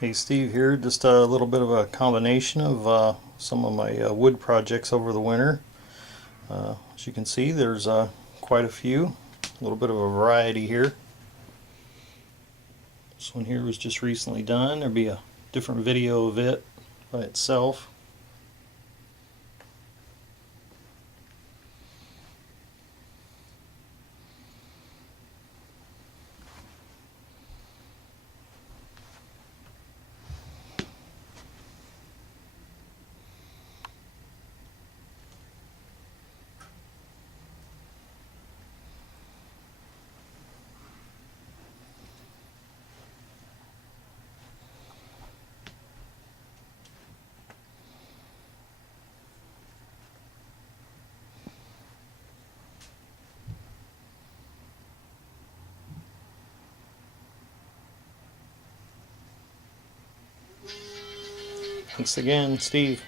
Hey Steve here, just a little bit of a combination of some of my wood projects over the winter. As you can see, there's quite a few, a little bit of a variety here. This one here was just recently done. There'll be a different video of it by itself. Thanks again, Steve.